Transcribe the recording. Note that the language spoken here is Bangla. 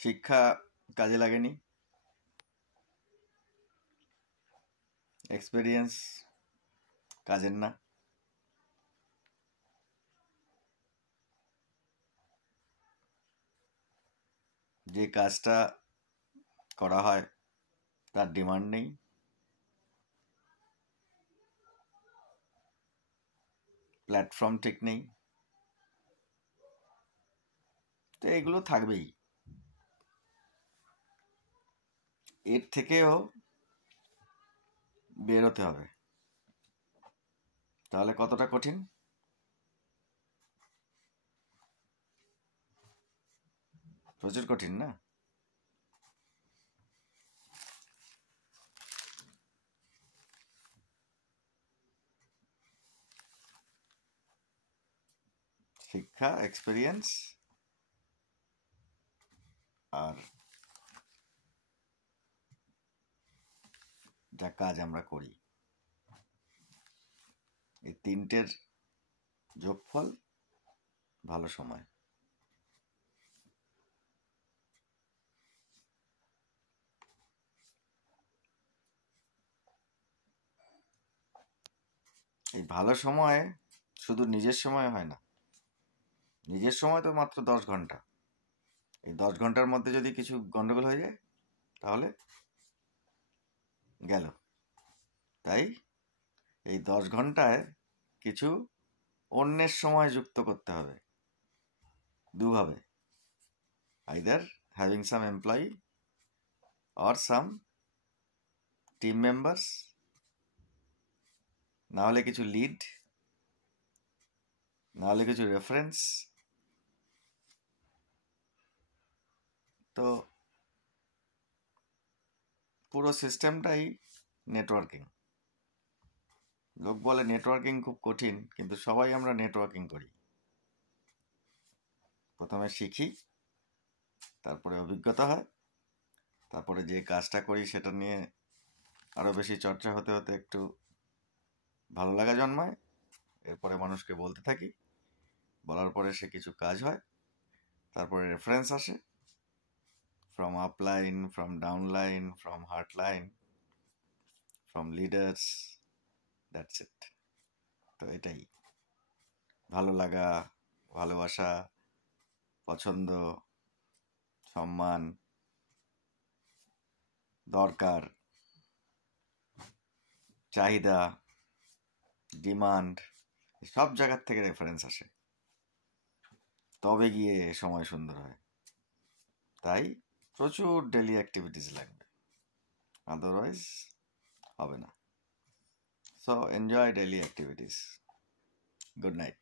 শিক্ষা কাজে লাগেনি, এক্সপেরিয়েন্স কাজের না, যে কাজটা করা হয় তার ডিমান্ড নেই, প্ল্যাটফর্ম ঠিক নেই, তো এগুলো থাকবেই। এর থেকেও বেরোতে হবে। তাহলে কতটা কঠিন? প্রচুর কঠিন না? শিক্ষা, এক্সপেরিয়েন্স আর যা কাজ আমরা করি, এই তিনটের যোগফল ভালো সময়। এই ভালো সময় শুধু নিজের সময় হয় না, নিজের সময় তো মাত্র 10 ঘন্টা। এই 10 ঘন্টার মধ্যে যদি কিছু গন্ডগোল হয়ে যায় তাহলে গেল। তাই এই 10 ঘন্টায় কিছু অন্যের সময় যুক্ত করতে হবে দুভাবে, either having some employee or some team members, না হলে কিছু লিড, না হলে কিছু রেফারেন্স। তো পুরো সিস্টেমটাই নেটওয়ার্কিং। লোক বলে নেটওয়ার্কিং খুব কঠিন, কিন্তু সবাই আমরা নেটওয়ার্কিং করি। প্রথমে শিখি, তারপরে অভিজ্ঞতা হয়, তারপরে যে কাজটা করি সেটা নিয়ে আরও বেশি চর্চা হতে হতে একটু ভালো লাগা জন্মায়। এরপরে মানুষকে বলতে থাকি, বলার পরে সে কিছু কাজ হয়, তারপরে রেফারেন্স আসে from upline, from downline, from heartline, from leaders, that's it. তো এটাই ভালো লাগা, ভালোবাসা, পছন্দ, সম্মান, দরকার, চাহিদা, ডিমান্ড, সব জায়গার থেকে রেফারেন্স আসে, তবে গিয়ে সময় সুন্দর হয়। তাই প্রচুর ডেলি অ্যাক্টিভিটিস লাগবে, আদারওয়াইজ হবে না। So enjoy daily activities. Good night.